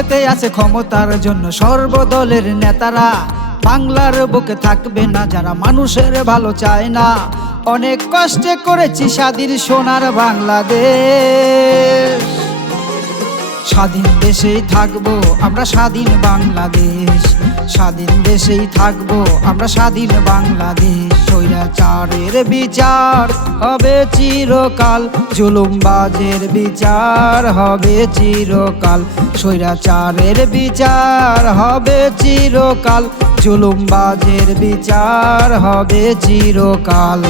পেতে আছে ক্ষমতার জন্য সর্বদলের নেতারা। বাংলার বুকে থাকবে না, যারা মানুষের ভালো চায় না। অনেক কষ্টে করেছি স্বাধীন সোনার বাংলাদেশ। স্বাধীন দেশেই থাকব আমরা স্বাধীন বাংলাদেশ। স্বাধীন দেশেই থাকব আমরা স্বাধীন বাংলাদেশ। স্বৈরাচারের বিচার হবে চিরকাল জুলুমবাজের বিচার হবে চিরকাল, স্বৈরাচারের বিচার হবে চিরকাল জুলুমবাজের বিচার হবে চিরকাল।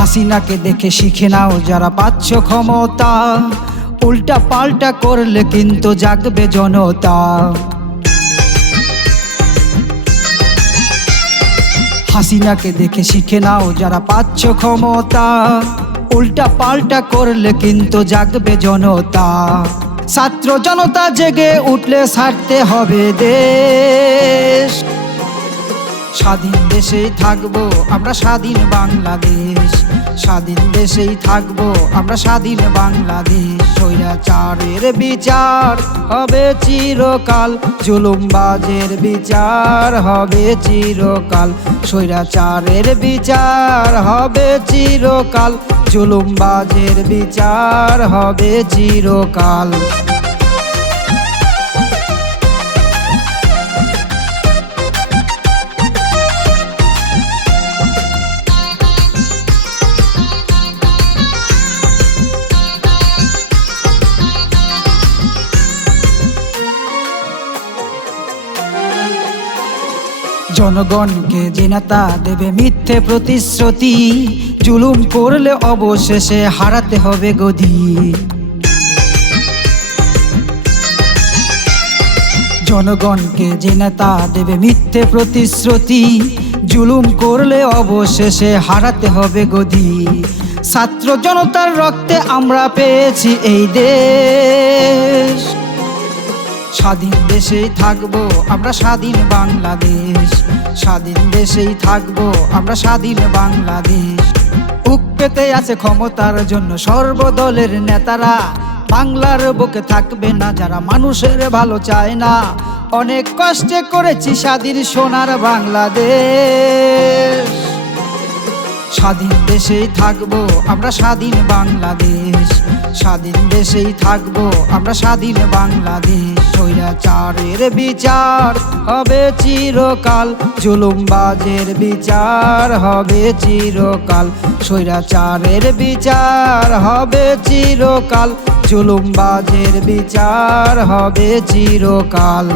হাসিনাকে দেখে শিখে নাও যারা পাচ্ছ ক্ষমতা। উল্টা পাল্টা করলে কিন্তু জাগবে জনতা। হাসিনাকে দেখে শিখে নাও যারা পাচ্ছ ক্ষমতা। উল্টা পাল্টা করলে কিন্তু জাগবে জনতা। ছাত্র জনতা জেগে উঠলে ছাড়তে হবে দেশ। স্বাধীন দেশেই থাকব আমরা স্বাধীন বাংলাদেশ। স্বাধীন দেশেই থাকব আমরা স্বাধীন বাংলাদেশ। স্বৈরাচারের বিচার হবে চিরকাল, জুলুমবাজের বিচার হবে চিরকাল। স্বৈরাচারের বিচার হবে চিরকাল, জুলুমবাজের বিচার হবে চিরকাল। জনগণকে যে নেতা দেবে মিথ্যে প্রতিশ্রুতি, জুলুম করলে অবশেষে হারাতে হবে গদি। জনগণকে যে নেতা দেবে মিথ্যে প্রতিশ্রুতি, জুলুম করলে অবশেষে হারাতে হবে গদি। ছাত্র জনতার রক্তে আমরা পেয়েছি এই দেশ। স্বাধীন দেশেই থাকব আমরা স্বাধীন বাংলাদেশ। স্বাধীন দেশেই থাকব আমরা স্বাধীন বাংলাদেশ। বুক পেতে আছে ক্ষমতার জন্য সর্বদলের নেতারা। বাংলার বুকে থাকবে না যারা মানুষের ভালো চায় না। অনেক কষ্টে করেছি স্বাধীন সোনার বাংলাদেশ। স্বাধীন দেশেই থাকব আমরা স্বাধীন বাংলাদেশ। স্বাধীন দেশেই থাকব আমরা স্বাধীন বাংলাদেশ। স্বৈরাচারের বিচার হবে চিরকাল, জুলুমবাজের বিচার হবে চিরকাল। স্বৈরাচারের বিচার হবে চিরকাল, জুলুমবাজের বিচার হবে চিরকাল।